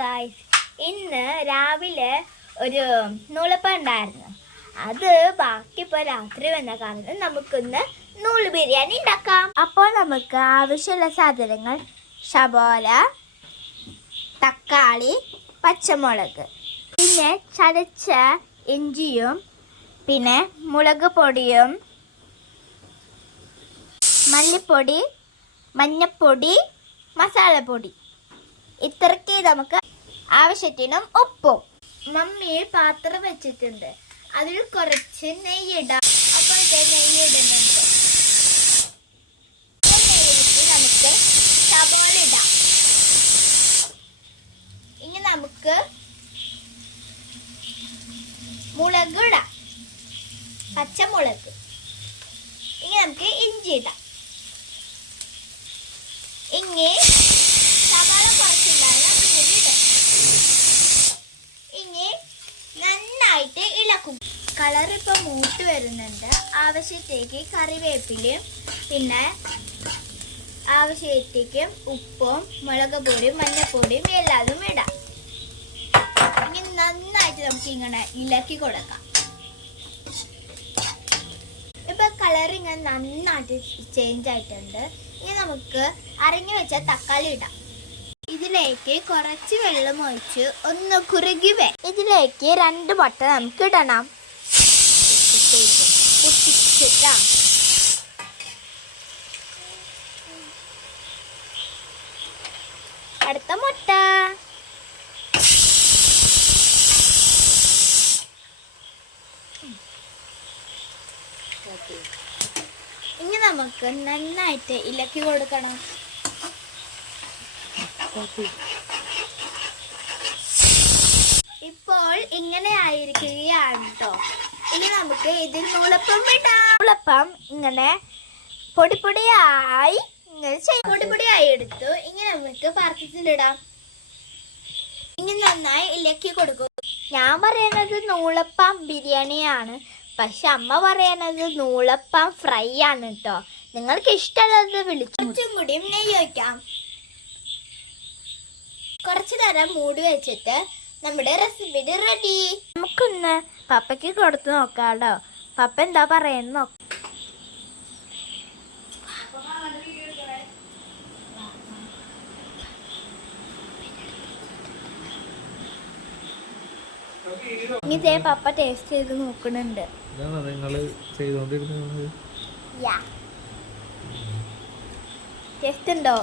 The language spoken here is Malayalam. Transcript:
ഗായ്സ്, ഇന്ന് രാവിലെ ഒരു നൂലപ്പം ഉണ്ടായിരുന്നു. അത് ബാക്കി ഇപ്പോൾ രാത്രി വന്ന കാരണം നമുക്കൊന്ന് നൂല് ബിരിയാണി ഉണ്ടാക്കാം. അപ്പോൾ നമുക്ക് ആവശ്യമുള്ള സാധനങ്ങൾ സബോല, തക്കാളി, പച്ചമുളക്, പിന്നെ ചതച്ച ഇഞ്ചിയും, പിന്നെ മുളക് പൊടിയും, മല്ലിപ്പൊടി, മഞ്ഞപ്പൊടി, മസാലപ്പൊടി, ഇത്രയ്ക്ക് നമുക്ക് ആവശ്യത്തിനും ഉപ്പും. മമ്മി പാത്രം വെച്ചിട്ടുണ്ട്, അതിൽ കുറച്ച് നെയ്യിടാം. അപ്പോൾ നെയ്യിടുന്നുണ്ട്. നെയ്യിലിട്ട് നമുക്ക് സബോള ഇടാം. ഇനി നമുക്ക് മുളക് ഇടാം, പച്ചമുളക്. ഇനി നമുക്ക് ഇഞ്ചി ഇടാം. ഇനി സവാള കുറച്ചുണ്ടാകുന്ന പിന്നീട് ഇടാം. ഇനി നന്നായിട്ട് ഇളക്കും. കളർ ഇപ്പോൾ മൂത്ത് വരുന്നുണ്ട്. ആവശ്യത്തേക്ക് കറിവേപ്പിലയും പിന്നെ ആവശ്യത്തേക്ക് ഉപ്പും മുളക് പൊടിയും മഞ്ഞപ്പൊടിയും എല്ലാതും ഇടാം. ഇനി നന്നായിട്ട് നമുക്ക് ഇങ്ങനെ ഇളക്കി കൊടുക്കാം. ഇപ്പൊ കളർ ഇങ്ങനെ നന്നായിട്ട് ചേഞ്ച് ആയിട്ടുണ്ട്. ഇനി നമുക്ക് അരിഞ്ഞു വെച്ച തക്കാളി ഇടാം. ഇതിലേക്ക് കുറച്ച് വെള്ളം ഒഴിച്ച് ഒന്ന് കുറുകി ഇതിലേക്ക് 2 മുട്ട നമുക്ക് ഇടണം. പൊട്ടിച്ചിട്ടാ അടുത്ത മുട്ട. ഇനി നമുക്ക് നന്നായിട്ട് ഇളക്കി കൊടുക്കണം. ഇപ്പോൾ ഇങ്ങനെ ആയിരിക്കുകയാണ് കേട്ടോ. ഇനി നമുക്ക് ഇതിൽ നൂലപ്പം ഇടാം. നൂലപ്പം ഇങ്ങനെ പൊടിപ്പൊടിയായി പൊടിപ്പൊടിയായി എടുത്തു. ഇങ്ങനെ നമുക്ക് പാത്രത്തിലിടാം. ഇനി നന്നായി ഇളക്കി കൊടുക്കും. ഞാൻ പറയുന്നത് നൂലപ്പം ബിരിയാണിയാണ്, പക്ഷെ അമ്മ പറയുന്നത് നൂലപ്പം ഫ്രൈ ആണ് കേട്ടോ. നിങ്ങൾക്ക് ഇഷ്ടമുള്ളത് വിളിച്ചു. കുറച്ചും കൂടിയും നെയ്യ് വയ്ക്കാം. കുറച്ചു നേരം മൂടി വെച്ചിട്ട് നമ്മുടെ റെസിപ്പി റെഡി. നമുക്കൊന്ന് പപ്പയ്ക്ക് കൊടുത്തു നോക്കാട്ടോ. പപ്പ എന്താ പറയുന്നത് നോക്കാം. ഇതേ പപ്പ ടേസ്റ്റ് ചെയ്ത് നോക്കുന്നുണ്ട്. ടേസ്റ്റ് ഉണ്ടോ?